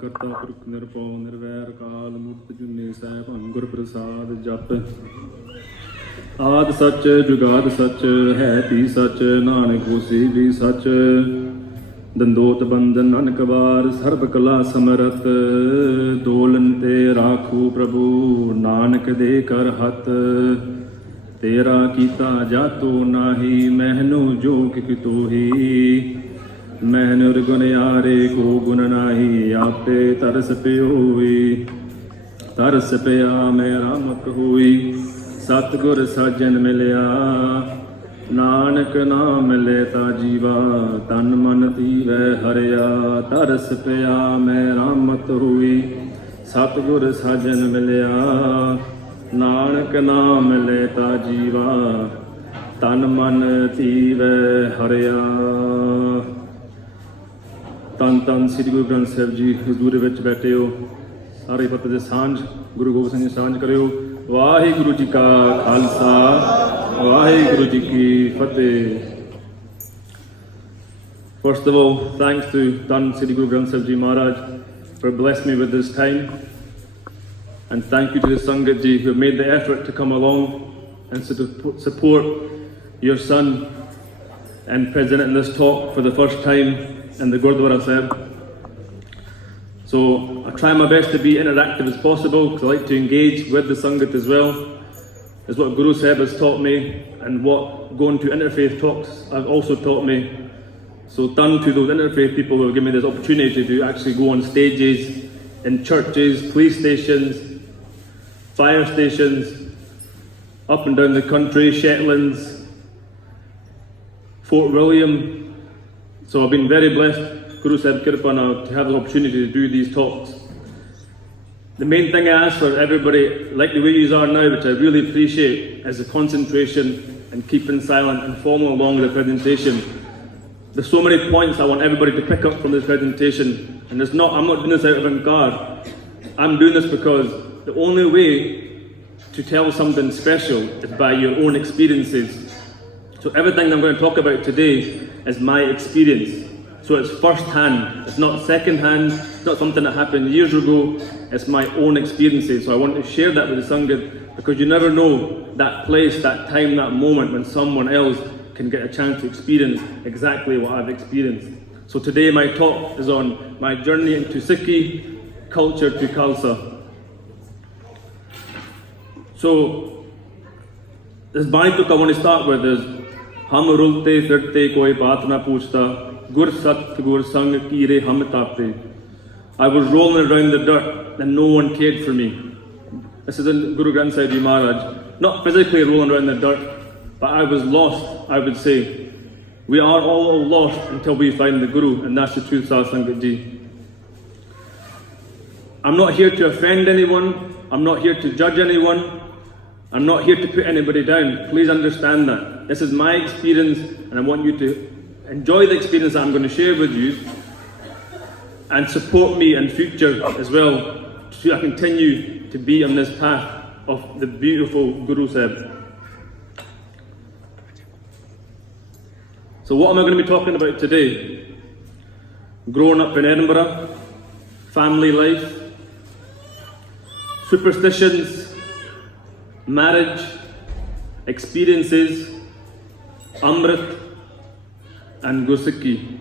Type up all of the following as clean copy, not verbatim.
ਕਰਤਾ ਪੁਰਖ ਨਿਰਭਉ ਨਿਰਵੈਰ ਕਾਲ ਮੂਰਤ ਜੁਨੇ ਸਹਿਬ ਗੁਰ ਪ੍ਰਸਾਦ ਜਪ ਆਦ ਸੱਚ ਜੁਗਾਦ ਸੱਚ ਹੈ ਭੀ ਸੱਚ ਨਾਨਕ ਹੋਸੀ ਵੀ ਸੱਚ ਦੰਦੋਤ ਬੰਦਨ ਨਾਨਕ ਵਾਰ ਸਰਬ ਕਲਾ ਸਮਰਤ ਦੋਲਨ ਤੇ ਰਾਖੂ ਪ੍ਰਭੂ ਨਾਨਕ ਦੇ ਕਰ ਹੱਥ ਤੇਰਾ ਕੀਤਾ ਜਾਤੋ ਨਾਹੀ ਮਹਿਨੂ ਜੋ ਕਿਕ ਤੋਹੀ ਮਹਿਨੁਰ ਗੁਣ ਯਾਰੇ ਕੋ ਗੁਣ ਨਾਹੀ ਆਪੇ ਤਰਸ ਪਿਓਈ ਤਰਸ ਪਿਆ ਮੈਂ ਰਾਮਤ ਹੋਈ ਸਤਿਗੁਰ ਸਾਜਨ ਮਿਲਿਆ ਨਾਨਕ ਨਾਮ ਮਿਲੇ ਤਾ ਜੀਵਾ ਤਨ ਮਨ ਧੀਵੈ ਹਰਿਆ ਤਰਸ ਪਿਆ ਮੈਂ ਰਾਮਤ ਹੋਈ ਸਤਿਗੁਰ ਸਾਜਨ ਮਿਲਿਆ ਨਾਨਕ ਨਾਮ ਮਿਲੇ ਤਾ ਜੀਵਾ ਤਨ ਮਨ ਧੀਵੈ ਹਰਿਆ। ਧੰਨ ਧੰਨ ਸ੍ਰੀ ਗੁਰੂ ਗ੍ਰੰਥ ਸਾਹਿਬ ਜੀ ਹਜ਼ੂਰ ਵਿੱਚ ਬੈਠੇ ਹੋ ਸਾਰੇ ਪਤ ਦੇ ਸਾਂਝ ਗੁਰੂ ਗੋਬਿੰਦ ਸਿੰਘ ਜੀ ਸਾਂਝ ਕਰਿਓ। ਵਾਹਿਗੁਰੂ ਜੀ ਕਾ ਖਾਲਸਾ ਵਾਹਿਗੁਰੂ ਜੀ ਕੀ ਫਤਿਹ। First of all, thanks to Dhan Sri Guru Granth Sahib Ji Maharaj for blessing me with this time, and thank you to the Sangat Ji who have made the effort to come along and support your son and present in this talk for the first time in the Gurdwara Sahib. So I try my best to be interactive as possible because I like to engage with the Sangat as well. Is what Guru Sahib has taught me and what going to interfaith talks have also taught me. So done to those interfaith people who have given me this opportunity to actually go on stages in churches, police stations, fire stations, up and down the country, Shetlands, Fort William. So I've been very blessed, Guru Sahib Kirpana, to have the opportunity to do these talks. The main thing I ask for everybody, like the way you are now, which I really appreciate, is the concentration and keeping silent and following along with the presentation. There's so many points I want everybody to pick up from this presentation, and I'm not doing this out of anger. I'm doing this because the only way to tell something special is by your own experiences. So everything I'm going to talk about today is my experience. So it's first hand, it's not second hand, it's not something that happened years ago, it's my own experiences. So I want to share that with the Sangat because you never know that place, that time, that moment when someone else can get a chance to experience exactly what I've experienced. So today my talk is on my journey into Sikhi culture to Khalsa. So this Baituk I want to start with is Hum rulte firte koi baat na puchta Gur Sat Gur Sang Kire Hum Tapte. I was rolling around the dirt and no one cared for me. This is in Guru Granth Sahib Ji Maharaj. Not physically rolling around the dirt, but I was lost, I would say. We are all lost until we find the Guru, and that's the truth, Sah Sangat Ji. I'm not here to offend anyone. I'm not here to judge anyone. I'm not here to put anybody down. Please understand that. This is my experience, and I want you to enjoy the experience that I'm going to share with you and support me in future as well to continue to be on this path of the beautiful Guru Sahib. So what am I going to be talking about today? Growing up in Edinburgh, family life, superstitions, marriage, experiences, Amrit, and Gursikhi.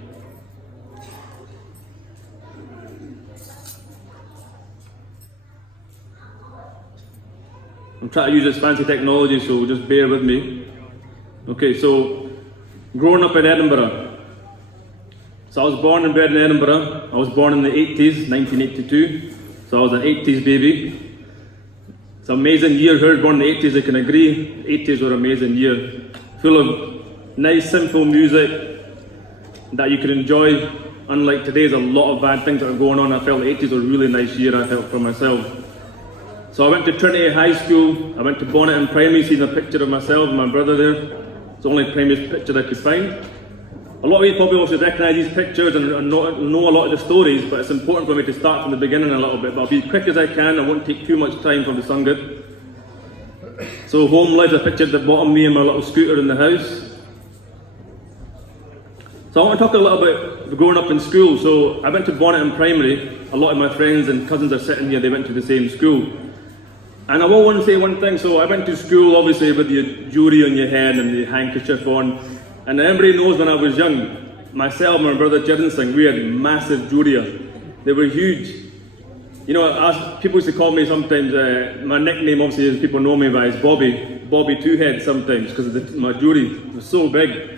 I'm trying to use this fancy technology, so just bear with me. Okay, so growing up in Edinburgh. So I was born and bred in Edinburgh. I was born in the 80s, 1982. So I was an 80s baby. It's an amazing year. Whoever's born in the 80s, I can agree. 80s were an amazing year. Full of nice, simple music that you could enjoy. Unlike today, there's a lot of bad things that are going on. I felt the 80s were a really nice year, I felt, for myself. So I went to Trinity High School. I went to Bonnet and Primary, seeing a picture of myself and my brother there. It's the only primary picture I could find. A lot of you probably also recognise these pictures and know a lot of the stories, but it's important for me to start from the beginning a little bit. But I'll be quick as I can. I won't take too much time from the Sangat. So home life, I pictured at the bottom, me and my little scooter in the house. So I want to talk a little bit growing up in school. So I went to Bonnet Primary. A lot of my friends and cousins are sitting here, they went to the same school. And I will want to say one thing. So I went to school obviously with your jewelry on your head and the handkerchief on. And everybody knows when I was young, myself and my brother Charan Singh, we had massive jewelry. They were huge. You know, people used to call me sometimes, my nickname obviously is people know me by is Bobby Two Head sometimes because of my jewelry was so big.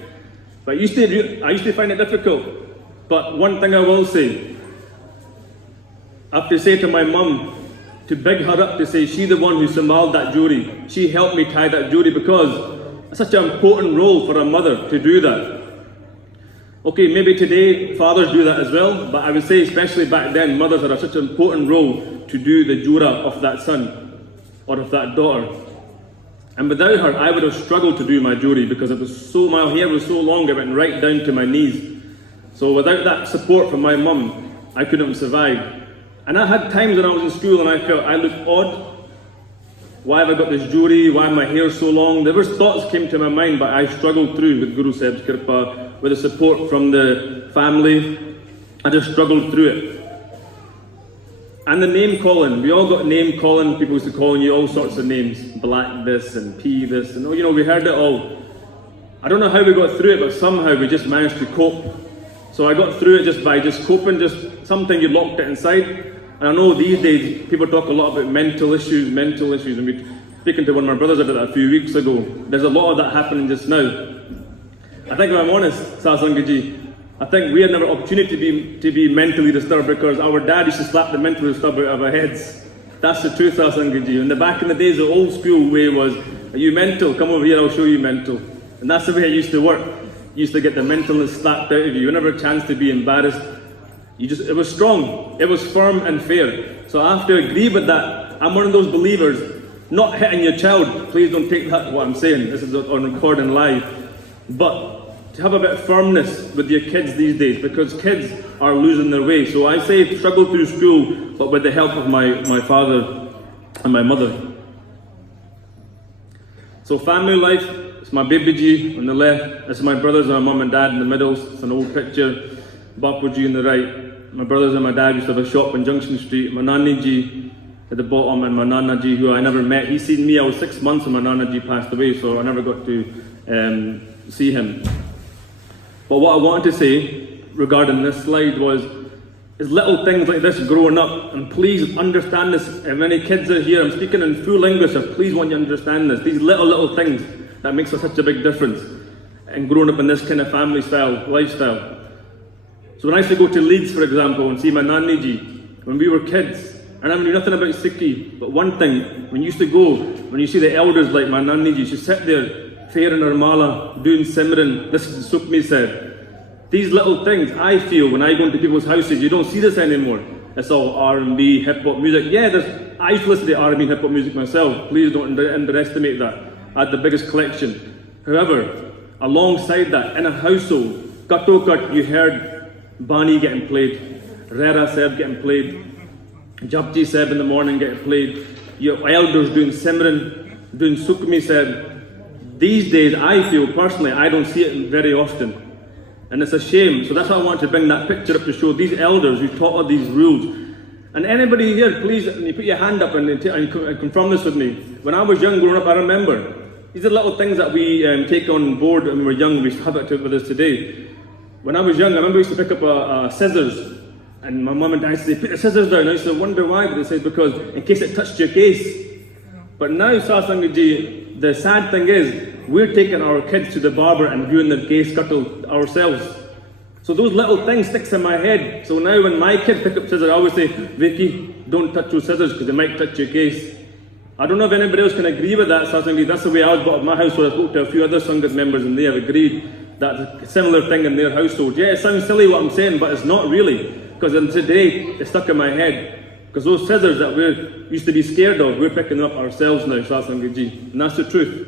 But I used to find it difficult. But one thing I will say, I have to say to my mum, to big her up, to say she's the one who smiled that jewelry. She helped me tie that jewelry because it's such an important role for a mother to do that. Okay, maybe today fathers do that as well, but I would say especially back then, mothers had such an important role to do the jura of that son or of that daughter. And without her, I would have struggled to do my jewelry because my hair was so long, it went right down to my knees. So without that support from my mum, I couldn't have survived. And I had times when I was in school and I felt I looked odd. Why have I got this jewelry? Why my hair so long? There was thoughts came to my mind, but I struggled through with Guru Sahib's Kripa, with the support from the family. I just struggled through it. And the name calling, we all got name calling. People used to call you all sorts of names, Black this and P this, and you know, we heard it all. I don't know how we got through it, but somehow we just managed to cope. So I got through it just by coping, something you locked it inside. And I know these days people talk a lot about mental issues, and we speaking to one of my brothers about that a few weeks ago. There's a lot of that happening just now. I think if I'm honest, Sasangaji, I think we had never opportunity to be mentally disturbed because our dad used to slap the mentally disturbed out of our heads. That's the truth, Sasangaji. And back in the days, the old school way was, are you mental? Come over here, I'll show you mental. And that's the way it used to work. You used to get the mentalness slapped out of you. You never had a chance to be embarrassed. It was strong, it was firm and fair. So I have to agree with that. I'm one of those believers, not hitting your child. Please don't take that what I'm saying. This is on recording live. But to have a bit of firmness with your kids these days, because kids are losing their way. So I say struggle through school, but with the help of my father and my mother. So family life, it's my baby G on the left, it's my brothers and my mum and dad in the middle, it's an old picture, Bapu G on the right. My brothers and my dad used to have a shop in Junction Street, my Nani G at the bottom, and my Nana G, who I never met. He seen me, I was 6 months when my Nana G passed away, so I never got to see him. But what I wanted to say regarding this slide is little things like this growing up, and please understand this. If any kids are here, I'm speaking in full English, I please want you to understand this. These little things that makes such a big difference in growing up in this kind of family lifestyle. So when I used to go to Leeds, for example, and see my Nani Ji, when we were kids, and I knew nothing about Sikhi, but one thing, when you used to go, when you see the elders like my Nani Ji, she sit there, fair in her mala, doing Simran, this is Sukmi said. These little things, I feel, when I go into people's houses, you don't see this anymore. It's all R&B, hip-hop music. Yeah, I used to listen to R&B, hip-hop music myself. Please don't underestimate that. I had the biggest collection. However, alongside that, in a household, Kato you heard Bani getting played, Rera Seb getting played, Japji Seb in the morning getting played, your elders doing Simran, doing Sukmi Seb. These days, I feel personally, I don't see it very often. And it's a shame. So that's why I want to bring that picture up to show these elders who taught us these rules. And anybody here, please, you put your hand up and confirm this with me. When I was young growing up, I remember, these are little things that we take on board when we were young, we have it with us today. When I was young, I remember I used to pick up scissors, and my mum and dad used to say, put the scissors down. I used to wonder why, but they said because in case it touched your case. But now, Sasangaji, the sad thing is, we're taking our kids to the barber and viewing their case scuttle ourselves. So those little things sticks in my head. So now when my kids pick up scissors, I always say, Vicky, don't touch those scissors because they might touch your case. I don't know if anybody else can agree with that, Sasangaji. That's the way I was brought up in my household. I spoke to a few other Sangat members and they have agreed. That's a similar thing in their household. Yeah, it sounds silly what I'm saying, but it's not really. Because today, it's stuck in my head. Because those scissors that we used to be scared of, we're picking them up ourselves now, Sasangaji. And that's the truth.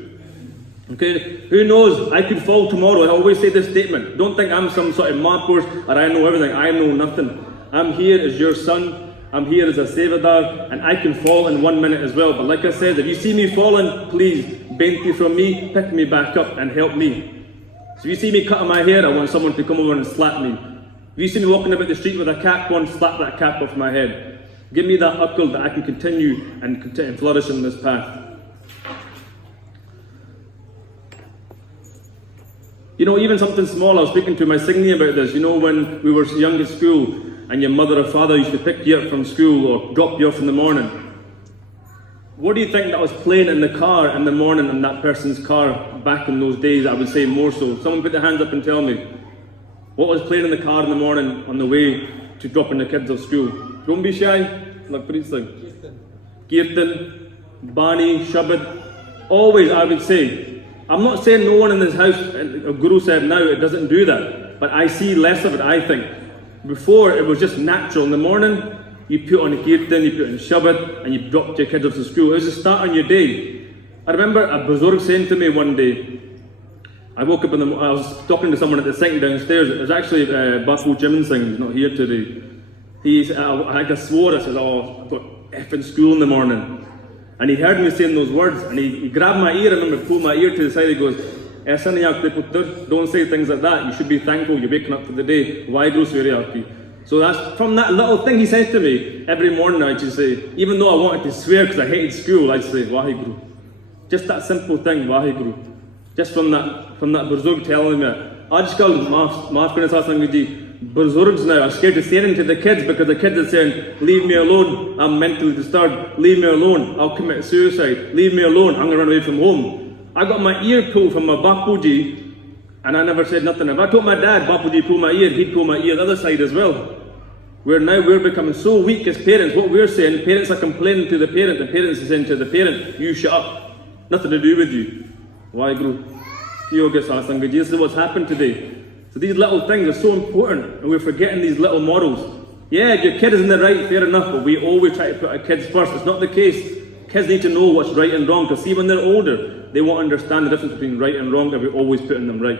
Okay, who knows? I could fall tomorrow. I always say this statement. Don't think I'm some sort of mapper or I know everything. I know nothing. I'm here as your son. I'm here as a Sevadar, and I can fall in 1 minute as well. But like I said, if you see me falling, please, benti from me, pick me back up and help me. So if you see me cutting my hair, I want someone to come over and slap me. If you see me walking about the street with a cap on, slap that cap off my head. Give me that akal that I can continue and flourish in this path. You know, even something small, I was speaking to my singing about this, you know, when we were young at school and your mother or father used to pick you up from school or drop you off in the morning. What do you think that was playing in the car in the morning in that person's car back in those days? I would say more so. Someone put their hands up and tell me. What was playing in the car in the morning on the way to dropping the kids off school? Don't be shy. Like Preet Singh. Kirtan, Bani, Shabad. Always, I would say. I'm not saying no one in this house, Guru said now, it doesn't do that. But I see less of it, I think. Before, it was just natural. In the morning, you put on a Kirtan, you put on Shabad, and you dropped your kids off to school. It was the start on your day. I remember a Buzurg saying to me one day, I woke up I was talking to someone at the sink downstairs. It was actually Bapu Jimin Singh, he's not here today. I swore, I said, oh, I've got effing school in the morning. And he heard me saying those words, and he grabbed my ear, I remember, pulled my ear to the side, he goes, don't say things like that, you should be thankful, you're waking up for the day. So that's from that little thing he says to me, every morning I'd just say, even though I wanted to swear because I hated school, I'd say, Waheguru. Just that simple thing, Waheguru. Just from that Buzurg telling me, Ajkal, maaf karna Satsang ji, Buzurgs now are scared to say anything to the kids because the kids are saying, leave me alone, I'm mentally disturbed, leave me alone, I'll commit suicide, leave me alone, I'm going to run away from home. I got my ear pulled from my Bapuji and I never said nothing. If I told my dad, Bapuji pull my ear, he'd pull my ear the other side as well. We're becoming so weak as parents. What we're saying, parents are complaining to the parent are saying to the parent, you shut up, nothing to do with you. Why, Guru? This is what's happened today. So these little things are so important and we're forgetting these little models. Yeah, your kid is in the right, fair enough, but we always try to put our kids first. It's not the case. Kids need to know what's right and wrong because see when they're older, they won't understand the difference between right and wrong if we're always putting them right.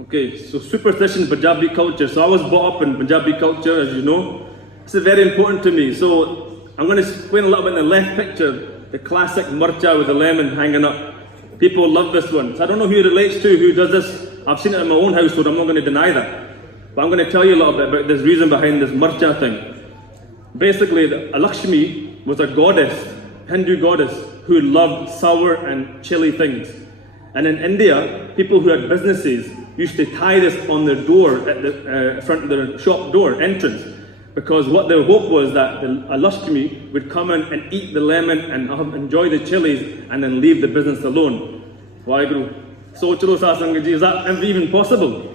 Okay, so superstition, Punjabi culture. So I was brought up in Punjabi culture, as you know. This is very important to me. So I'm going to explain a little bit in the left picture, the classic marcha with the lemon hanging up. People love this one. So I don't know who it relates to, who does this. I've seen it in my own household, I'm not going to deny that. But I'm going to tell you a little bit about this reason behind this marcha thing. Basically, Lakshmi was a goddess, Hindu goddess, who loved sour and chili things. And in India, people who had businesses used to tie this on their door, at the front of their shop door, entrance. Because what their hope was that Lakshmi would come in and eat the lemon and enjoy the chilies and then leave the business alone. Waheguru. So chalo Satsang ji, is that even possible?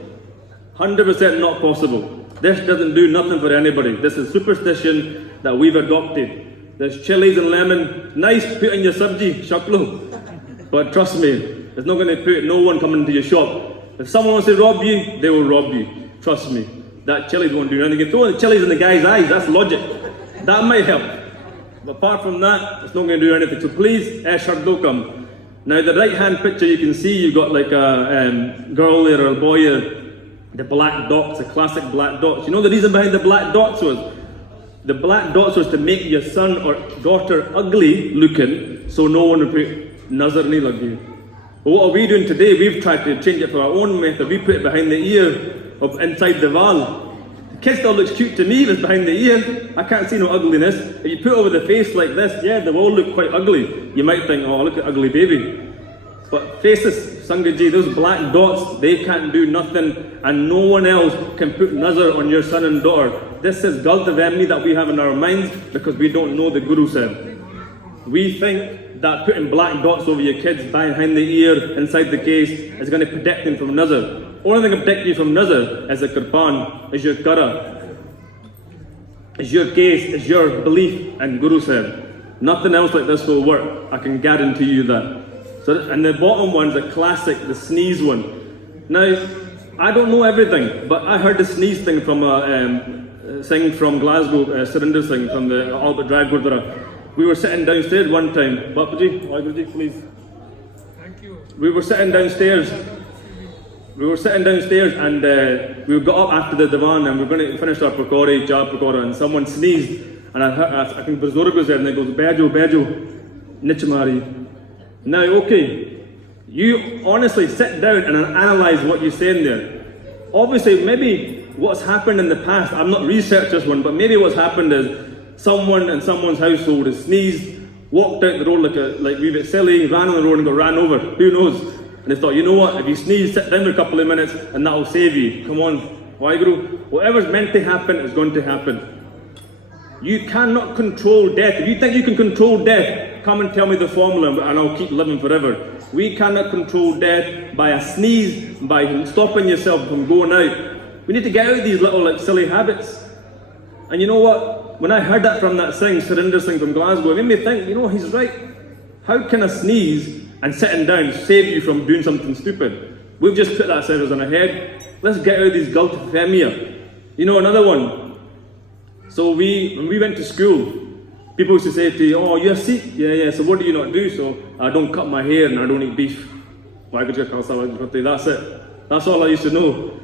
100% not possible. This doesn't do nothing for anybody. This is superstition that we've adopted. There's chilies and lemon, nice, put in your sabji, shaklo. But trust me, it's not going to put no one coming into your shop. If someone wants to rob you, they will rob you. Trust me. That chilies won't do anything. You can throw the chilies in the guy's eyes, that's logic. That might help. But apart from that, it's not going to do anything. So please, shardokam. Now the right hand picture you can see you've got like a girl there or a boy there. The black dots, the classic black dots. You know the reason behind the black dots was? The black dots was to make your son or daughter ugly looking so no one would put nazar nahi lagi. But what are we doing today? We've tried to change it for our own method. We put it behind the ear of inside the wall. The kid still looks cute to me if it's behind the ear. I can't see no ugliness. If you put it over the face like this, yeah, they all look quite ugly. You might think, oh, look at ugly baby. But faces, Sangaji, those black dots, they can't do nothing and no one else can put nazar on your son and daughter. This is galt family that we have in our minds because we don't know the Guru said. We think that putting black dots over your kids behind the ear, inside the case, is going to protect them from nazar. Only thing that can protect you from nazar is a kirpan, is your kara, is your case, is your belief, and Guru said. Nothing else like this will work. I can guarantee you that. So, and the bottom one's a classic, the sneeze one. Now, I don't know everything, but I heard the sneeze thing from Singh from Glasgow, Surinder Singh from the Albert Drive Gurdwara. We were sitting downstairs one time. Bapuji, please. Thank you. We were sitting downstairs and we got up after the divan and we were going to finish our pakore, chap pakora, and someone sneezed. And I think Buzurg was there and they goes, Bejo, Nichmari. Now, okay, you honestly sit down and analyze what you're saying there. Obviously, maybe what's happened in the past, I'm not researched this one, but maybe what's happened is someone in someone's household has sneezed, walked out the road like we were silly, ran on the road and got ran over. Who knows? And they thought, you know what, if you sneeze, sit down for a couple of minutes and that'll save you. Come on, Waheguru. Whatever's meant to happen is going to happen. You cannot control death. If you think you can control death, come and tell me the formula and I'll keep living forever. We cannot control death by a sneeze, by stopping yourself from going out. We need to get out of these little silly habits. And you know what? When I heard that from that Surinder Singh from Glasgow, it made me think, you know, he's right. How can a sneeze and sitting down save you from doing something stupid? We've just put that service on our head. Let's get out of these gultifemia. You know, another one. So when we went to school, people used to say to you, oh, you're Sikh? Yeah, so what do you not do? So I don't cut my hair and I don't eat beef. Khalsa, that's it. That's all I used to know.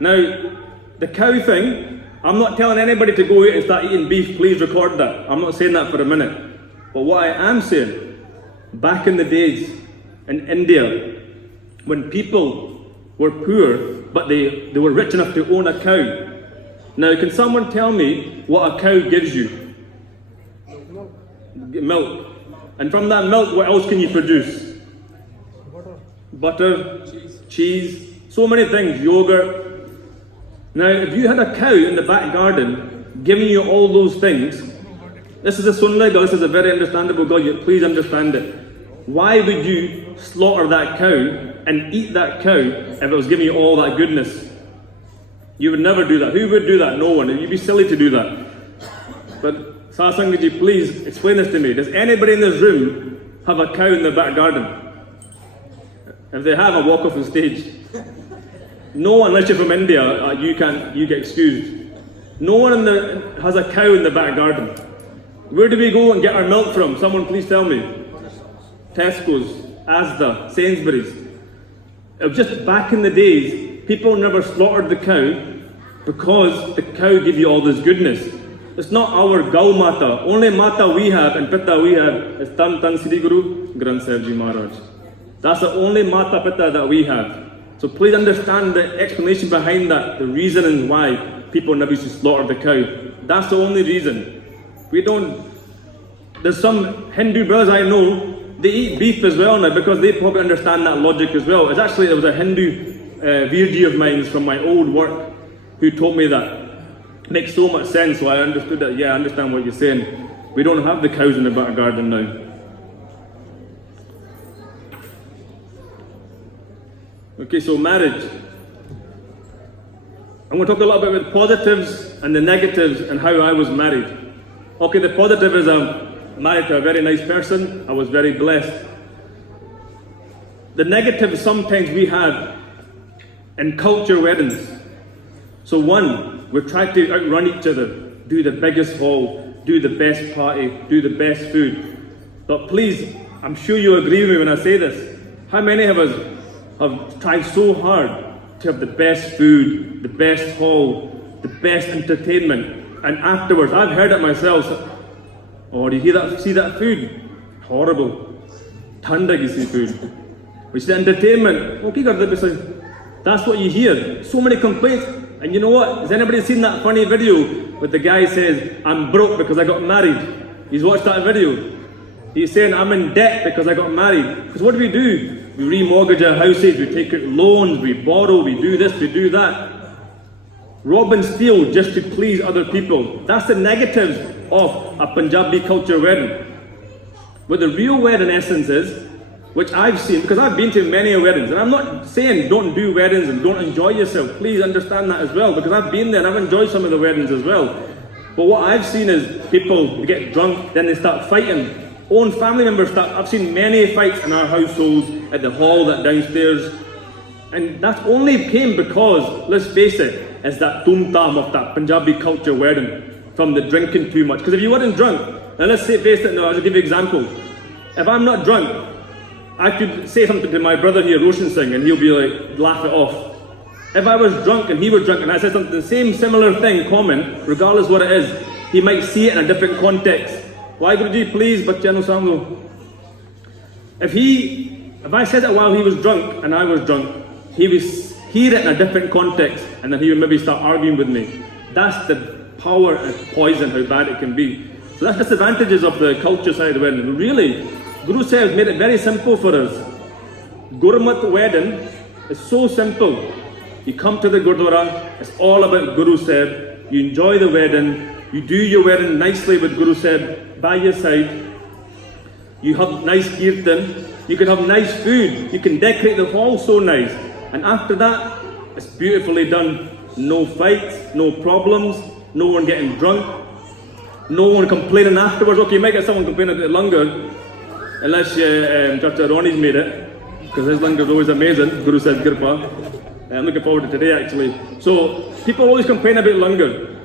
Now, the cow thing, I'm not telling anybody to go out and start eating beef. Please record that. I'm not saying that for a minute. But what I am saying, back in the days in India, when people were poor, but they were rich enough to own a cow. Now, can someone tell me what a cow gives you? Milk. And from that milk, what else can you produce? Butter, cheese, so many things, yogurt. Now, if you had a cow in the back garden giving you all those things, this is a Sunday girl, this is a very understandable girl, please understand it. Why would you slaughter that cow and eat that cow if it was giving you all that goodness? You would never do that. Who would do that? No one. You'd be silly to do that. But Sasangji, please explain this to me. Does anybody in this room have a cow in their back garden? If they have, I'll walk off the stage. No one, unless you're from India, you get excused. No one has a cow in the back garden. Where do we go and get our milk from? Someone please tell me. Tesco's, Asda, Sainsbury's. It was just back in the days, people never slaughtered the cow because the cow gave you all this goodness. It's not our Gau Mata. Only Mata we have and Pitta we have is Tan Tan Sri Guru Granth Sahib Ji Maharaj. That's the only Mata Pitta that we have. So please understand the explanation behind that, the reason and why people never used to slaughter the cow. That's the only reason. There's some Hindu brothers I know, they eat beef as well now because they probably understand that logic as well. There was a Hindu Virji of mine from my old work who told me that. Makes so much sense, so I understood that. Yeah, I understand what you're saying. We don't have the cows in the back garden now. Okay, so marriage. I'm going to talk a little bit about the positives and the negatives and how I was married. Okay, the positive is I'm married to a very nice person. I was very blessed. The negative sometimes we have in culture weddings. So one, we try to outrun each other, do the biggest hall, do the best party, do the best food. But please, I'm sure you agree with me when I say this. How many of us have tried so hard to have the best food, the best hall, the best entertainment, and afterwards, I've heard it myself. Oh, do you hear that? See that food? Horrible. Thanda kisi food. We see the entertainment. Okay, that's what you hear. So many complaints. And you know what? Has anybody seen that funny video where the guy says, I'm broke because I got married? He's watched that video. He's saying, I'm in debt because I got married. Because what do? We remortgage our houses, we take out loans, we borrow, we do this, we do that. Rob and steal just to please other people. That's the negatives of a Punjabi culture wedding. But the real wedding essence is, which I've seen, because I've been to many weddings, and I'm not saying don't do weddings and don't enjoy yourself. Please understand that as well, because I've been there and I've enjoyed some of the weddings as well. But what I've seen is people get drunk, then they start fighting. Own family members start. I've seen many fights in our households, at the hall, that downstairs. And that only came because, let's face it, it's that tum-tam of that Punjabi culture wedding, from the drinking too much. Because if you weren't drunk, and let's say, face it, no, I'll just give you an example. If I'm not drunk, I could say something to my brother here, Roshan Singh, and he'll be like, laugh it off. If I was drunk and he was drunk and I said something, the same similar thing, common, regardless what it is, he might see it in a different context. Why, Guruji, please, bachya nu samlo. If I said it while he was drunk and I was drunk, he was hear it in a different context, and then he would maybe start arguing with me. That's the power and poison, how bad it can be. So that's disadvantages of the culture side of it. Really, Guru Sahib made it very simple for us. Gurmat wedding is so simple. You come to the Gurdwara, it's all about Guru Sahib. You enjoy the wedding, you do your wedding nicely with Guru Sahib by your side. You have nice kirtan, you can have nice food, you can decorate the hall so nice. And after that, it's beautifully done. No fights, no problems, no one getting drunk, no one complaining afterwards. Okay, you might get someone complaining a bit longer, unless Chacha Ronnie's made it, because his langar is always amazing. Guru said Kirpa. I'm looking forward to today actually. So people always complain a bit longer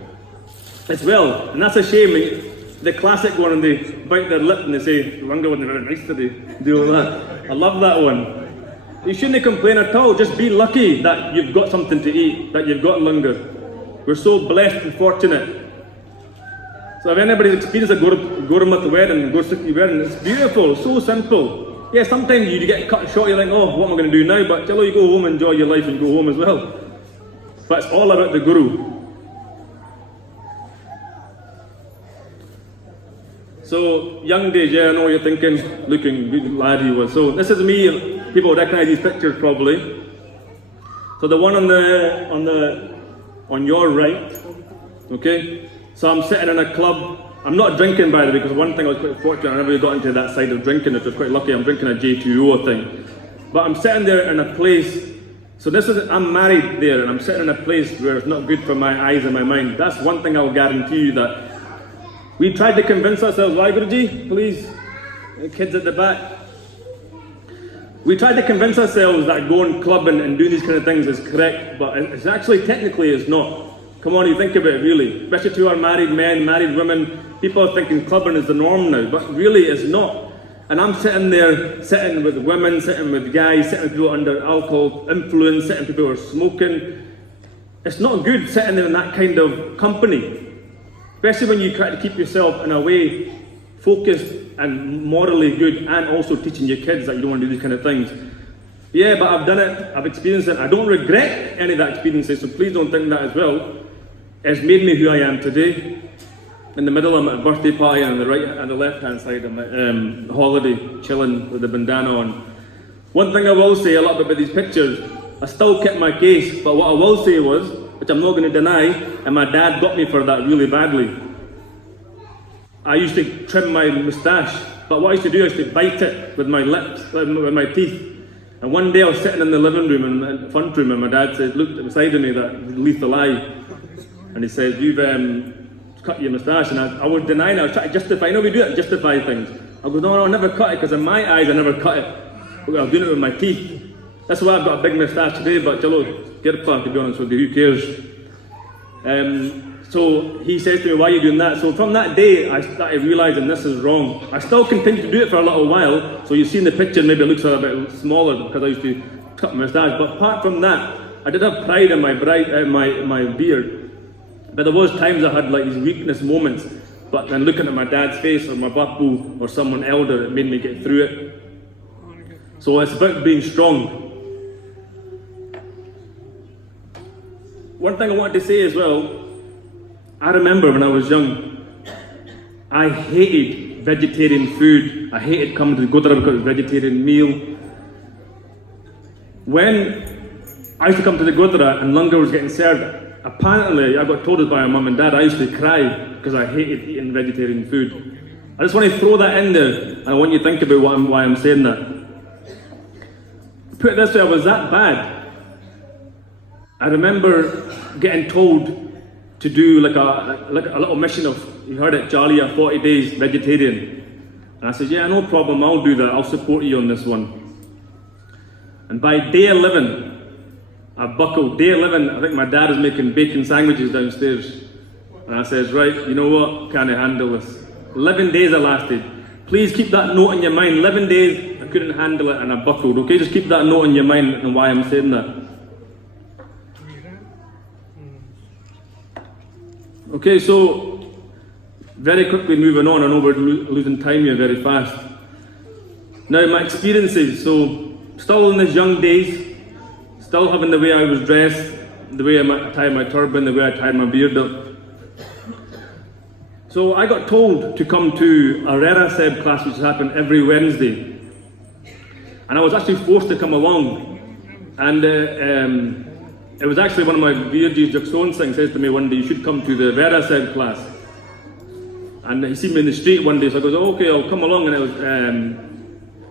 as well, and that's a shame. The classic one, and they bite their lip and they say, "Langar wasn't very nice today." Do all that. I love that one. You shouldn't complain at all. Just be lucky that you've got something to eat, that you've got langar. We're so blessed and fortunate. So if anybody's experienced a Gurmat wedding, Gursikhi wedding, it's beautiful, so simple. Yeah, sometimes you get cut short, you're like, oh, what am I going to do now? But chalo, you go home, enjoy your life and go home as well. But it's all about the Guru. So, young days, yeah, I know you're thinking, looking good lad he was. So this is me. People recognize these pictures probably. So the one on your right, okay? So I'm sitting in a club. I'm not drinking, by the way, because one thing I was quite fortunate, I never got into that side of drinking. It was quite lucky. I'm drinking a J2O thing. But I'm sitting there in a place. So I'm married there, and I'm sitting in a place where it's not good for my eyes and my mind. That's one thing I'll guarantee you, that we tried to convince ourselves, why Guruji, please, kids at the back. We tried to convince ourselves that going clubbing and doing these kind of things is correct, but it's actually, technically, it's not. Come on, you think about it really. Especially to our married men, married women, people are thinking clubbing is the norm now, but really it's not. And I'm sitting there, sitting with women, sitting with guys, sitting with people under alcohol influence, sitting with people who are smoking. It's not good sitting there in that kind of company. Especially when you try to keep yourself in a way focused and morally good, and also teaching your kids that you don't want to do these kind of things. Yeah, but I've done it, I've experienced it. I don't regret any of that experiences, so please don't think that as well. It's made me who I am today. In the middle, I'm at a birthday party, and on the right and the left hand side, I'm at holiday, chilling with the bandana on. One thing I will say a lot about these pictures, I still kept my case, but what I will say was, which I'm not going to deny, and my dad got me for that really badly. I used to trim my moustache, but what I used to do, I used to bite it with my lips, with my teeth. And one day I was sitting in the living room, in the front room, and my dad looked beside of me, that lethal eye, and he said, "You've cut your moustache," and I was denying it. I was trying to justify. You know, we do that, justify things. I go, no, I never cut it, because in my eyes, I never cut it. I was doing it with my teeth. That's why I've got a big moustache today, but chalo, kirpa, to be honest with you, who cares? So he says to me, "Why are you doing that?" So from that day, I started realising this is wrong. I still continued to do it for a little while. So you see in the picture, maybe it looks a bit smaller because I used to cut my moustache. But apart from that, I did have pride in my beard. But there was times I had like these weakness moments. But then looking at my dad's face, or my bapu, or someone elder, it made me get through it. So it's about being strong. One thing I wanted to say as well, I remember when I was young, I hated vegetarian food. I hated coming to the Gurdwara because it was a vegetarian meal. When I used to come to the Gurdwara and langar was getting served, apparently I got told this by my mum and dad, I used to cry because I hated eating vegetarian food. I just want to throw that in there, and I want you to think about why I'm saying that. Put it this way, I was that bad. I remember getting told to do like a little mission of, you heard it, Charlie, 40 days vegetarian. And I said, yeah, no problem, I'll do that, I'll support you on this one. And by day 11, I buckled. Day 11, I think my dad is making bacon sandwiches downstairs. And I says, right, you know what, can I handle this? 11 days I lasted. Please keep that note in your mind. 11 days, I couldn't handle it and I buckled, okay? Just keep that note in your mind and why I'm saying that. Okay, so very quickly moving on. I know we're losing time here very fast. Now my experiences, so still in these young days, still having the way I was dressed, the way I tied my turban, the way I tied my beard up. So I got told to come to a Rera Seb class which happened every Wednesday. And I was actually forced to come along. And it was actually one of my VRG's Jackson Singh says to me one day, you should come to the Rera Seb class. And he seen me in the street one day, so I goes, oh, okay, I'll come along. And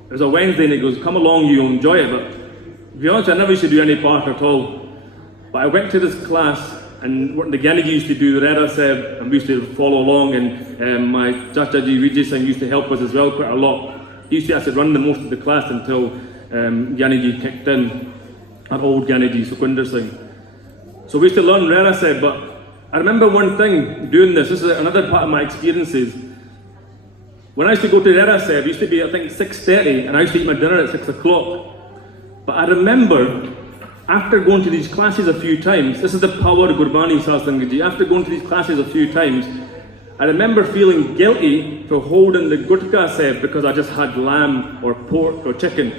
it was a Wednesday, and he goes, come along, you'll enjoy it. But to be honest, I never used to do any part at all. But I went to this class, and what the Ganagi used to do, the Rera Seb, and we used to follow along, and my Chachaji Vijay Singh used to help us as well quite a lot. He used to actually run the most of the class until Ganagi kicked in, our old Ganagi, Sukwinder Singh. So we used to learn Rera Seb, but I remember one thing doing this is another part of my experiences. When I used to go to Rera Seb, it used to be, I think, 6:30, and I used to eat my dinner at 6 o'clock. But I remember, after going to these classes a few times, this is the power of Gurbani Satsangaji, after going to these classes a few times, I remember feeling guilty for holding the Gutka Seb because I just had lamb or pork or chicken.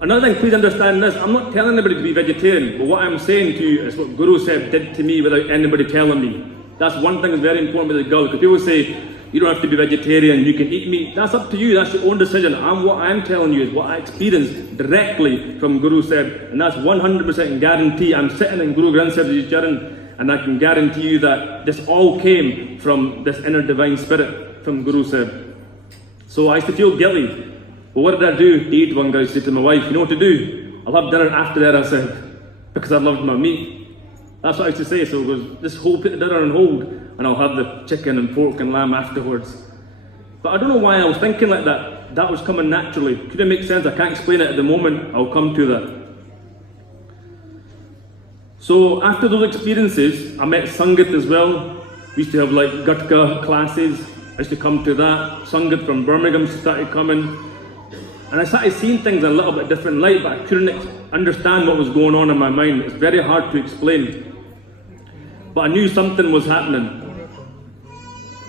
Another thing, please understand this, I'm not telling anybody to be vegetarian, but what I'm saying to you is what Guru Sahib did to me without anybody telling me. That's one thing that's very important with the girl, because people say, you don't have to be vegetarian, you can eat meat. That's up to you, that's your own decision. What I'm telling you is what I experienced directly from Guru Sahib, and that's 100% guarantee. I'm sitting in Guru Granth Sahib Ji's charan, and I can guarantee you that this all came from this inner divine spirit from Guru Sahib. So I used to feel guilty. Well, what did I do to eat? One guy said to my wife, you know what to do? I'll have dinner after that, I said, because I loved my meat. That's what I used to say. So it was, just put the dinner on hold, and I'll have the chicken and pork and lamb afterwards. But I don't know why I was thinking like that. That was coming naturally. Couldn't make sense. I can't explain it at the moment. I'll come to that. So after those experiences, I met Sangat as well. We used to have like Gatka classes. I used to come to that. Sangat from Birmingham started coming. And I started seeing things in a little bit different light, but I couldn't understand what was going on in my mind. It's very hard to explain. But I knew something was happening.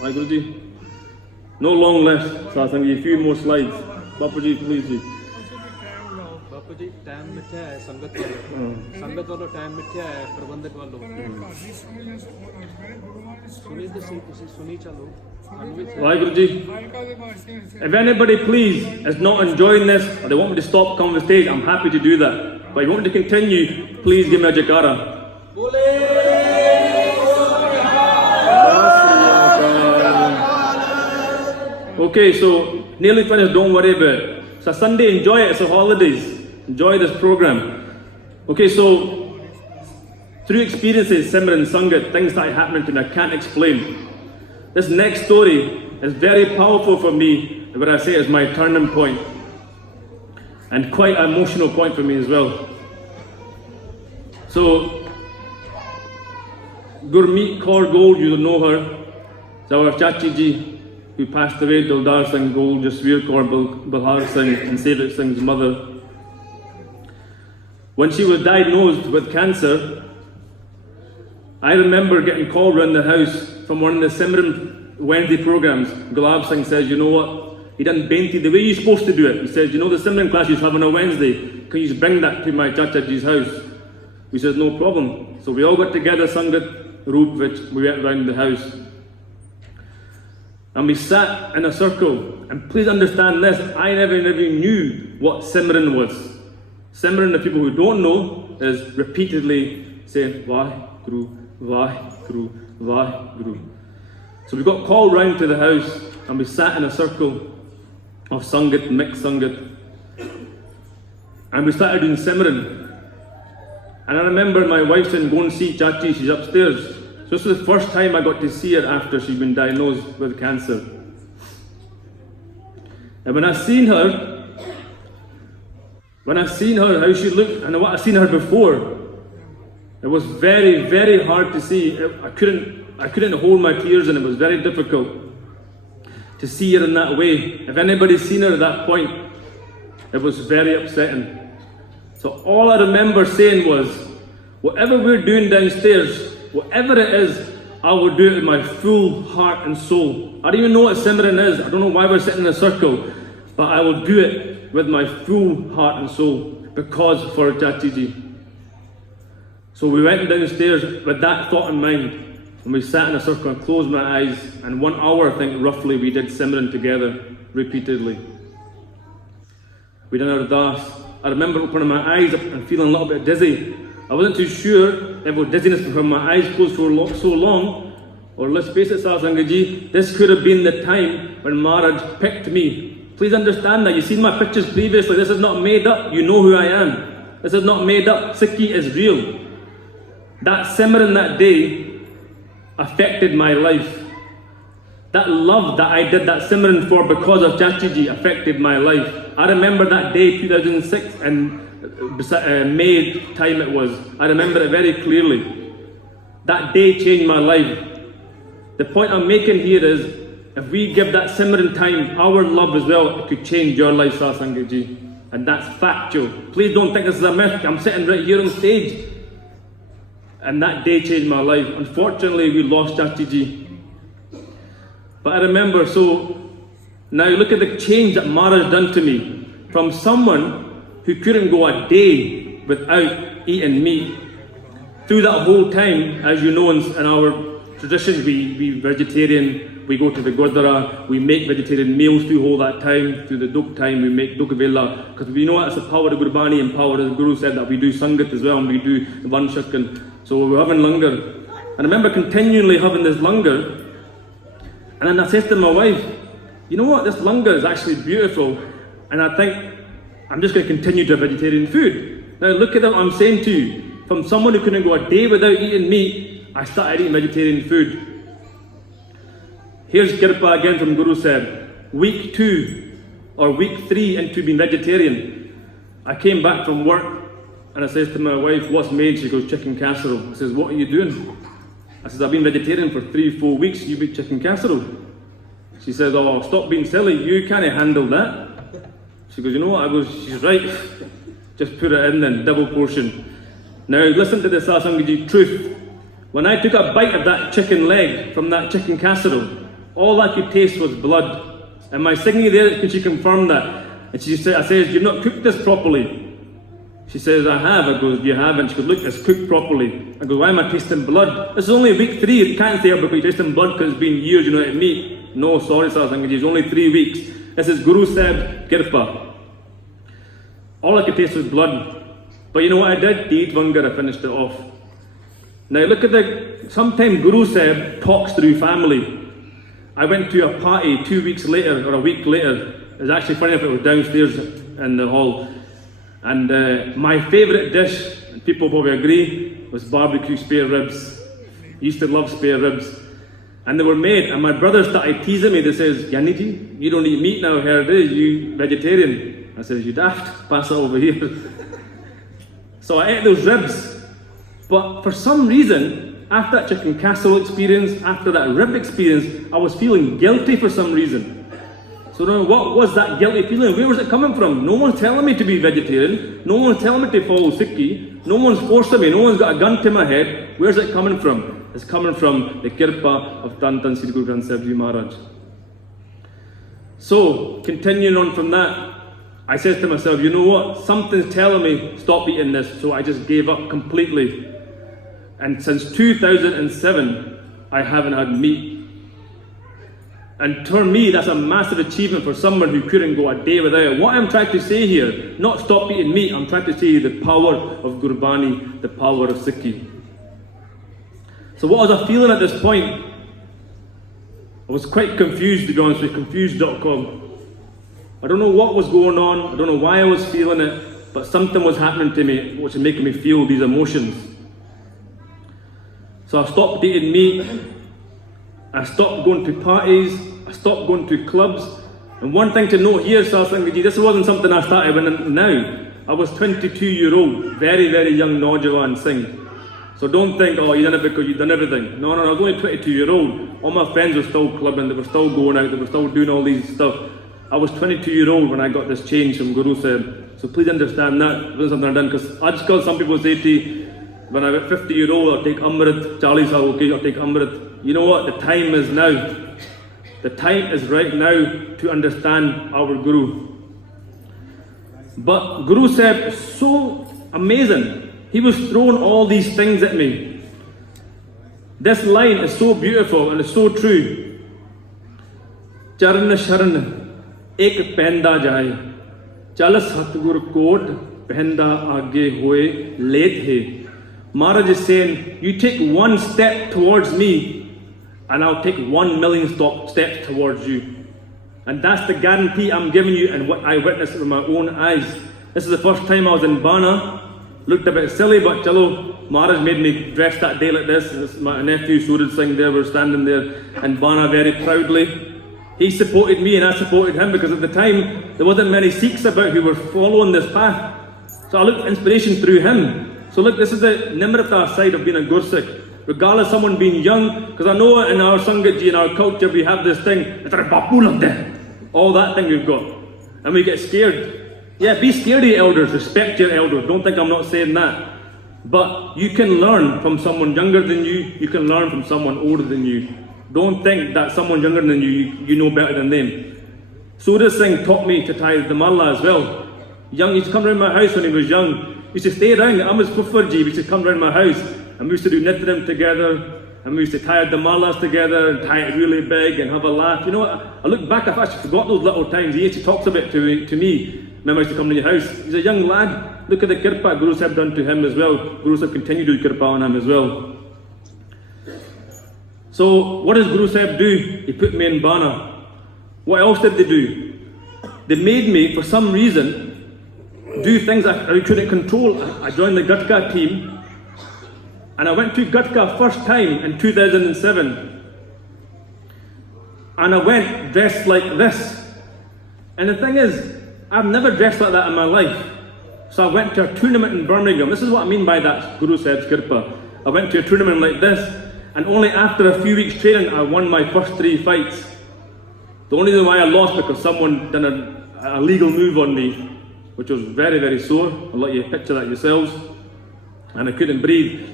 Right, Guruji? No long left, Satsang, a few more slides. Bapuji, please. Ji. Bapu ji time मिथ्या है संगत वालों संगत वालों time मिथ्या है प्रबंधक वालों सुनी चलो Right, Guruji. If anybody please is not enjoying this or they want me to stop coming on the stage, I'm happy to do that. But if you want me to continue, please give me a jakara. Okay, so nearly finished, don't worry about it. It's a Sunday, enjoy it, it's a holidays. Enjoy this program. Okay, so through experiences, Simran, Sangat, things started happening to me I can't explain. This next story is very powerful for me, what I say is my turning point. And quite an emotional point for me as well. So, Gurmeet Kaur Gold, you know her. It's our Chachi Ji, who passed away, Dildar Singh Gold, Jasveer Kaur Balhar Singh, and Sevik Singh's mother. When she was diagnosed with cancer, I remember getting called around the house from one of the Simran Wednesday programs. Gulab Singh says, you know what, he done Benti the way you're supposed to do it. He says, you know the Simran class you have on a Wednesday, can you just bring that to my Chachaji's house? We says, no problem. So we all got together, Sangat, Roopvich, we went around the house. And we sat in a circle, and please understand this, I never knew what Simran was. Simran, the people who don't know, is repeatedly saying, Vaheguru, Vaheguru, Vaheguru. So we got called round to the house, and we sat in a circle of Sangat, mixed Sangat. And we started doing Simran. And I remember my wife saying, go and see Chachi, she's upstairs. So this was the first time I got to see her after she'd been diagnosed with cancer. And when I seen her, how she looked, and what I seen her before, it was very, very hard to see. I couldn't hold my tears, and it was very difficult to see her in that way. If anybody's seen her at that point, it was very upsetting. So all I remember saying was, whatever we're doing downstairs, whatever it is, I will do it with my full heart and soul. I don't even know what Simran is. I don't know why we're sitting in a circle, but I will do it with my full heart and soul because for Chachi Ji. So we went downstairs with that thought in mind, and we sat in a circle and closed my eyes, and 1 hour, I think roughly, we did Simran together repeatedly. We did our das. I remember opening my eyes up and feeling a little bit dizzy. I wasn't too sure if it was dizziness because my eyes closed for so long, or let's face it, Satsanga Ji, this could have been the time when Maharaj picked me. Please understand that. You've seen my pictures previously. This is not made up. You know who I am. This is not made up. Sikhi is real. That Simran that day affected my life. That love that I did that Simran for because of Chachi Ji affected my life. I remember that day, 2006, and May time it was. I remember it very clearly. That day changed my life. The point I'm making here is, if we give that Simran time, our love as well, it could change your life, Satsanga Ji. And that's factual. Please don't think this is a myth. I'm sitting right here on stage. And that day changed my life. Unfortunately, we lost Chachi Ji. But I remember, so now look at the change that Maharaj done to me. From someone who couldn't go a day without eating meat. Through that whole time, as you know, in our traditions, we vegetarian, we go to the Gurdwara, we make vegetarian meals through all that time, through the Duk time, we make Duk Vela, because we know that's the power of Gurbani and power, as the Guru said, that we do Sangat as well, and we do Vanshak, and so we're having langar. And I remember continually having this langar, and then I said to my wife, you know what, this langar is actually beautiful, and I think I'm just going to continue to have vegetarian food. Now look at what I'm saying to you. From someone who couldn't go a day without eating meat, I started eating vegetarian food. Here's Kirpa again from Guru said, week 2 or week 3 into being vegetarian, I came back from work and I says to my wife, what's made? She goes, chicken casserole. I says, what are you doing? I says, I've been vegetarian for 3-4 weeks, you eat chicken casserole. She says, oh, stop being silly, you can't handle that. She goes, you know what? I goes, she's right, just put it in then, double portion. Now listen to this Satsanga Ji truth. When I took a bite of that chicken leg from that chicken casserole, all I could taste was blood. And my Signy there, can she confirm that? And she said, I says, you've not cooked this properly. She says, I have. I goes, you haven't. She goes, look, it's cooked properly. I go, why am I tasting blood? This is only week 3. You can't say it because you're tasting blood because it's been years, you know, at meat. No, sorry, Satsanga Ji, it's only 3 weeks. This is Guru said, Kirpa. All I could taste was blood. But you know what I did? To eat vangar, I finished it off. Now look at sometimes Guru Sahib talks through family. I went to a party 2 weeks later, or a week later. It was actually funny if it was downstairs in the hall. And my favourite dish, and people probably agree, was barbecue spare ribs. I used to love spare ribs. And they were made, and my brother started teasing me. They says, Yani ji, you don't eat meat now, here it is, you vegetarian. I says, you daft, pass it over here. So I ate those ribs. But for some reason, after that chicken casserole experience, after that rib experience, I was feeling guilty for some reason. So now what was that guilty feeling? Where was it coming from? No one's telling me to be vegetarian. No one's telling me to follow Sikhi. No one's forcing me. No one's got a gun to my head. Where's it coming from? It's coming from the Kirpa of Tan Tan Sri Guru Granth Sahib Ji Maharaj. So, continuing on from that, I said to myself, you know what? Something's telling me stop eating this. So I just gave up completely. And since 2007, I haven't had meat. And for me, that's a massive achievement for someone who couldn't go a day without it. What I'm trying to say here, not stop eating meat, I'm trying to say the power of Gurbani, the power of Sikhi. So what was I feeling at this point? I was quite confused, to be honest with you, confused.com. I don't know what was going on, I don't know why I was feeling it, but something was happening to me which was making me feel these emotions. So I stopped eating meat, I stopped going to parties, I stopped going to clubs. And one thing to note here, Satsanga Ji, this wasn't something I started when now. I was 22-year-old, very, very young Naujawan Singh. So don't think, oh, you done it because you've done everything. No, I was only 22-year-old. All my friends were still clubbing, they were still going out, they were still doing all these stuff. I was 22-year-old when I got this change from Guru Sahib. So please understand that. It wasn't something I done, because Ajkal some people say to you, when I get 50-year-old, I'll take Amrit, 40 saal okay, I'll take Amrit. You know what? The time is now. The time is right now to understand our Guru. But Guru Sahib is so amazing. He was throwing all these things at me. This line is so beautiful and it's so true. Charan sharan ek penda jaye, chal satgur kot penda aage hoye let hai. Maharaj is saying, you take one step towards me and I'll take 1 million steps towards you. And that's the guarantee I'm giving you and what I witnessed with my own eyes. This is the first time I was in Bana. Looked a bit silly, but chalo, Maharaj made me dress that day like this. My nephew Suraj Singh there, were standing there in Bana very proudly. He supported me and I supported him because at the time there wasn't many Sikhs about who were following this path. So I looked for inspiration through him. So look, this is the Nimrata side of being a Gursikh. Regardless of someone being young, because I know in our Sangatji, in our culture, we have this thing, all that thing we've got. And we get scared. Yeah, be scared of your elders, respect your elders. Don't think I'm not saying that. But you can learn from someone younger than you can learn from someone older than you. Don't think that someone younger than you know better than them. Suraj Singh taught me to tie the malla as well. He used to come around my house when he was young. He used to stay around. I was Kuffarji. He used to come around my house. And we used to do nitram together. And we used to tie the mallas together and tie it really big and have a laugh. You know what? I look back, I've actually forgot those little times. He actually talks a bit to me. Remember, I used to come to your house. He's a young lad. Look at the kirpa Guru Sahib done to him as well. Guru Sahib continued to do kirpa on him as well. So, what does Guru Sahib do? He put me in Bana. What else did they do? They made me, for some reason, do things I couldn't control. I joined the Gatka team. And I went to Gatka first time in 2007. And I went dressed like this. And the thing is, I've never dressed like that in my life. So I went to a tournament in Birmingham. This is what I mean by that Guru Sahib's Kirpa. I went to a tournament like this, and only after a few weeks training, I won my first 3 fights. The only reason why I lost because someone done a legal move on me, which was very, very sore. I'll let you picture that yourselves. And I couldn't breathe.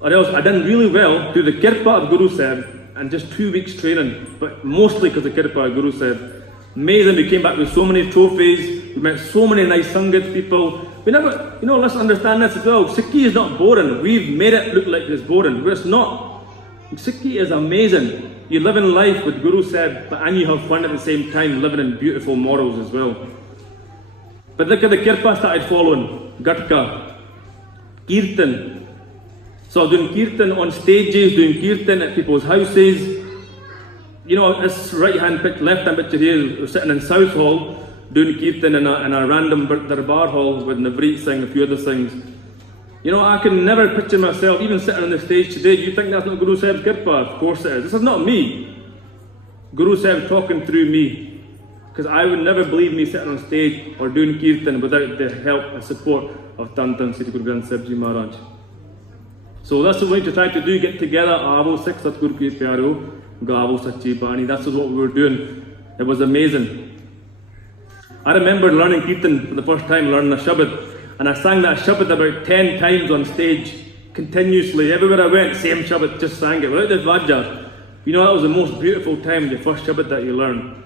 Or else I done really well through the Kirpa of Guru Sahib and just 2 weeks training, but mostly because of the Kirpa of Guru Sahib. Amazing, we came back with so many trophies, we met so many nice Sangat people. We never, let's understand this as well. Sikhi is not boring. We've made it look like it's boring, but it's not. Sikhi is amazing. You live in life with Guru Sahib, and you have fun at the same time, living in beautiful morals as well. But look at the Kirpa started following. Gatka, Kirtan. So doing Kirtan on stages, doing Kirtan at people's houses. This right-hand picture, left-hand picture here, we're sitting in South Hall, doing Kirtan in a random Darbar hall with Navreet Singh, a few other things. I can never picture myself, even sitting on the stage today. You think that's not Guru Sahib's Kirpa? Of course it is. This is not me. Guru Sahib talking through me. Because I would never believe me sitting on stage or doing Kirtan without the help and support of Tan Tan Sri Guru Granth Sahib Ji Maharaj. So that's what we need to try to do, get together, Aavo Sikh Satguru Ki Pyaro, Gaavo Sachi Bani. That's what we were doing. It was amazing. I remember learning Kirtan for the first time, learning a Shabad. And I sang that Shabad about 10 times on stage, continuously. Everywhere I went, same Shabad, just sang it, without the Vajja. That was the most beautiful time, the first Shabad that you learn.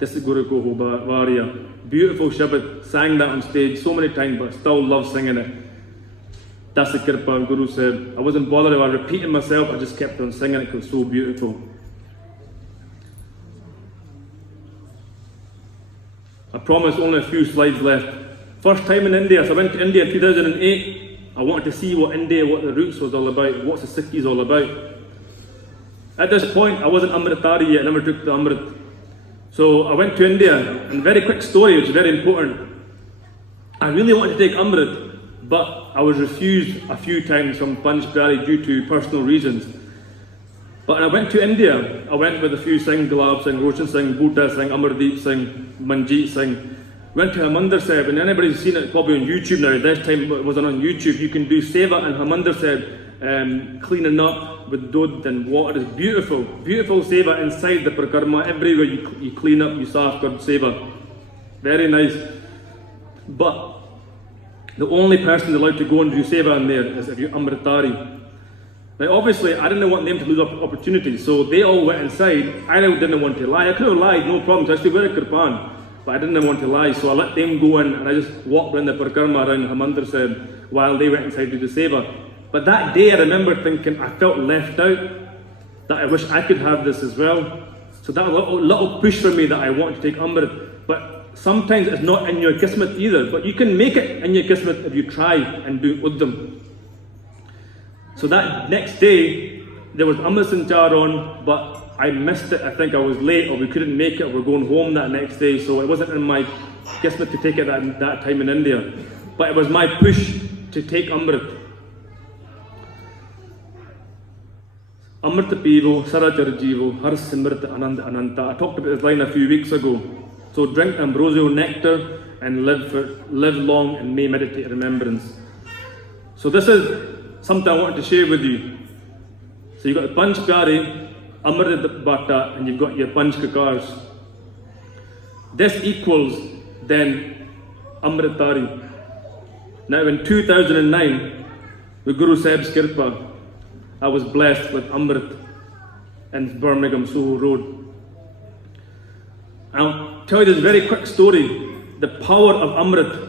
This is Guru Ko Varia. Beautiful Shabad, sang that on stage so many times, but still love singing it. That's the Kirpa of Guru Sahib. I wasn't bothered about repeating myself, I just kept on singing it because it was so beautiful. I promise only a few slides left. First time in India, so I went to India in 2008. I wanted to see what the roots was all about, what's the Sikhis all about. At this point, I wasn't Amritari yet, I never took the Amrit. So I went to India, and very quick story, which is very important. I really wanted to take Amrit, but I was refused a few times from Panchpyari due to personal reasons. But when I went to India, I went with a few Singh, Gulab Singh, Roshan Singh, Bhuta Singh, Amardeep Singh, Manjeet Singh. Went to Harmandir Sahib, and anybody's seen it probably on YouTube now. This time it wasn't on YouTube. You can do seva in Harmandir Sahib, cleaning up with dud and water. It's beautiful, beautiful seva inside the Prakarma. Everywhere you clean up, you safeguard seva. Very nice. But the only person allowed to go and do seva in there is if you're Amritari. Now obviously I didn't want them to lose opportunities, so they all went inside. I didn't want to lie. I could have lied, no problem, so I still wear a kirpan. but I didn't want to lie, so I let them go in and I just walked around the parikrama around Harmandir Sahib while they went inside to do the seva. But that day I remember thinking I felt left out, that I wish I could have this as well. So that was a little push for me that I wanted to take Amrit. But sometimes it's not in your kismet either, but you can make it in your kismet if you try and do uddam. So that next day, there was Amrit Sanchar on, but I missed it. I think I was late, or we couldn't make it, or we're going home that next day, so it wasn't in my kismet to take it that time in India. But it was my push to take Amrit. Amrit Pivo, Sarachar Jivo, Har Simrit Anand Ananta. I talked about this line a few weeks ago. So drink ambrosial nectar and live long and may meditate in remembrance. So this is something I wanted to share with you. So you've got the Panch Pyare, Amrit Bhatta, and you've got your Panch Kakars. This equals then Amritari. Now in 2009, with Guru Sahib's Kirpa, I was blessed with Amrit in Birmingham, Soho Road. I'll tell you this very quick story, the power of Amrit.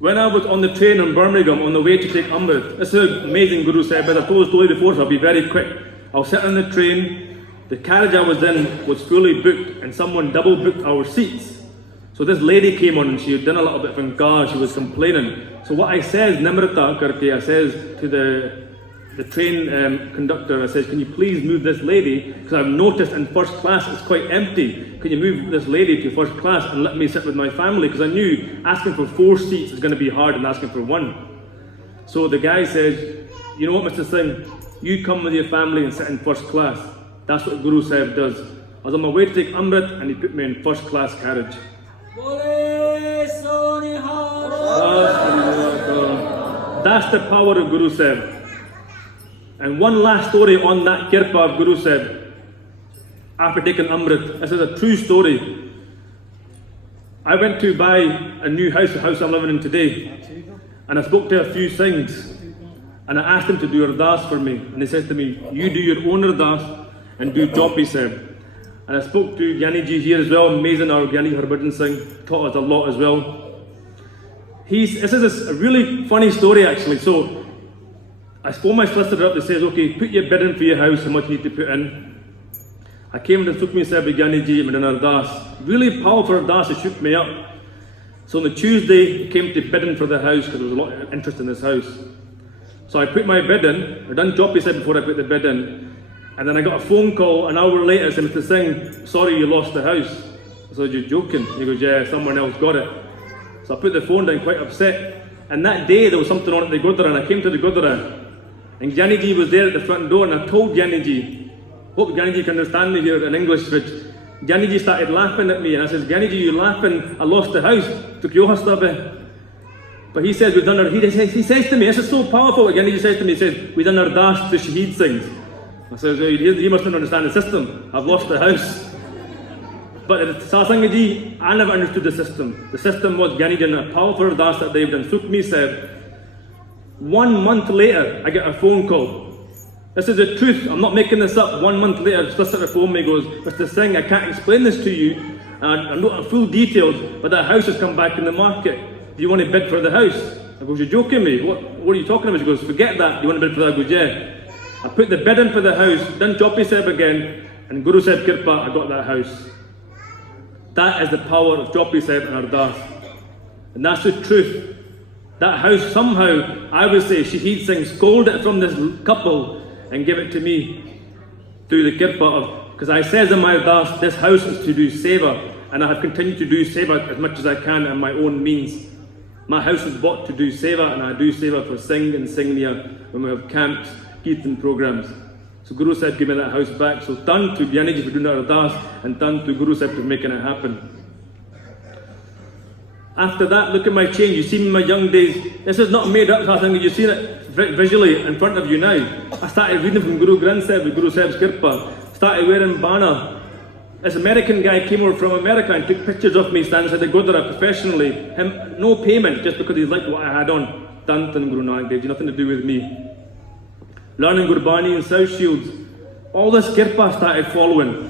When I was on the train in Birmingham on the way to take Amrit, this is amazing Guru Sahib, as I've told the story before, so I'll be very quick. I was sitting on the train, the carriage I was in was fully booked and someone double booked our seats. So this lady came on and she had done a little bit of inkar, she was complaining. So what I says, Nimrata karke, I says to the train conductor, I says, can you please move this lady, because I've noticed in first class it's quite empty. Can you move this lady to first class and let me sit with my family? Because I knew asking for 4 seats is going to be hard than asking for 1. So the guy says, you know what, Mr. Singh, you come with your family and sit in first class. That's what Guru Sahib does. I was on my way to take Amrit and he put me in first class carriage. That's the power of Guru Sahib. And one last story on that kirpa of Guru Sahib. After taking Amrit, this is a true story. I went to buy a new house, the house I'm living in today, and I spoke to a few Singhs, and I asked them to do ardas for me, and they said to me, you do your own ardas and do Jopi Sahib. And I spoke to Gyani Ji here as well, amazing, our Gyani Harbhajan Singh, taught us a lot as well. This is a really funny story actually. So I phoned my solicitor up, they says, okay, put your bid in for your house, how much you need to put in. I came to Sukhmi Sahib with Gyani Ji and an ardas. Really powerful ardas, it shook me up. So on the Tuesday, I came to bid in for the house because there was a lot of interest in this house. So I put my bid in, I done Jopi Sahib before I put the bid in. And then I got a phone call an hour later saying, Mr. Singh, sorry you lost the house. I said, you're joking? He goes, yeah, someone else got it. So I put the phone down quite upset. And that day there was something on at the Gurdwara, and I came to the Gurdwara. And Gyani Ji was there at the front door, and I told Gyani Ji, hope Gyani Ji can understand me here in English, which Gyani Ji started laughing at me. And I said, Gyani Ji, you're laughing, I lost the house. Took your house. But he says, we've done our, he says to me, this is so powerful what Gyani Ji says to me, he says, we've done our dash to Shaheed Singhs. I said, he mustn't understand the system. I've lost the house. But at Satsang Ji, I never understood the system. The system was Gyani Ji, a powerful ardas that they've done. Sukhmi said, 1 month later, I get a phone call. This is the truth, I'm not making this up. 1 month later, the solicitor phoned me and goes, Mr. Singh, I can't explain this to you. I'm not full details, but that house has come back in the market. Do you want to bid for the house? I goes, you're joking me. What are you talking about? She goes, forget that. Do you want to bid for that? I goes, yeah. I put the bid in for the house, done Jopi Sahib again, and Guru Sahib Kirpa, I got that house. That is the power of Jopi Sahib and Ardas. And that's the truth. That house somehow, I would say, Shaheed Singh stole it from this couple and gave it to me through the Kirpa of, because I says in my Ardas, this house is to do seva, and I have continued to do seva as much as I can in my own means. My house was bought to do seva, and I do seva for Singh and Singhnia when we have camps, Kirtan programs. So Guru Sahib gave me that house back. So done to Gyani Ji for doing that ardas, and done to Guru Sahib for making it happen. After that, look at my change. You see me in my young days. This is not made up thing. You've seen it visually in front of you now. I started reading from Guru Granth Sahib with Guru Sahib's Kirpa. Started wearing bana. This American guy came over from America and took pictures of me standing inside the Gurdwara professionally. Him, no payment, just because he liked what I had on. Done to Guru Nanak Dev Ji, nothing to do with me. Learning Gurbani in South Shields. All this Kirpa started following.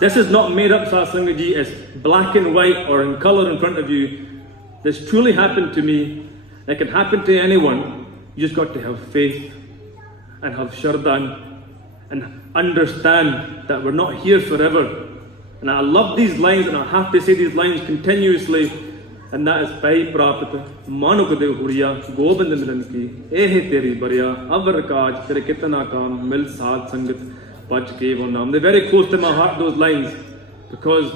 This is not made up satsang ji, it's black and white or in color in front of you. This truly happened to me. It can happen to anyone. You just got to have faith and have shraddha and understand that we're not here forever. And I love these lines, and I have to say these lines continuously. And that is Pai Prapat Manuk de Huriya Gobind Milan ki Ehe Teri Bariya Avar Kaj Tere Kitana Kam Mil Saad Sangat Pach Ke Wo Naam. They're very close to my heart, those lines, because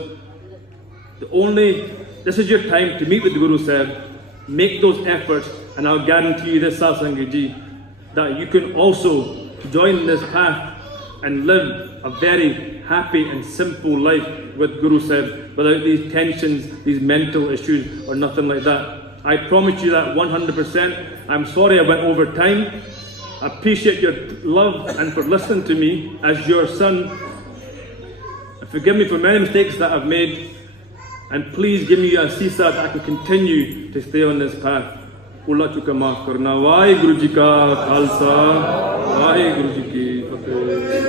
this is your time to meet with the Guru Sahib, make those efforts, and I'll guarantee you this satsang ji, that you can also join this path and live a very happy and simple life with Guru Sahib without these tensions, these mental issues or nothing like that. I promise you that 100%. I'm sorry I went over time. I appreciate your love and for listening to me as your son. And forgive me for many mistakes that I've made. And please give me a sisa that I can continue to stay on this path. Allah chuka maaf karna. Vaheguru ji ka Khalsa, Vaheguru ji ki Fateh.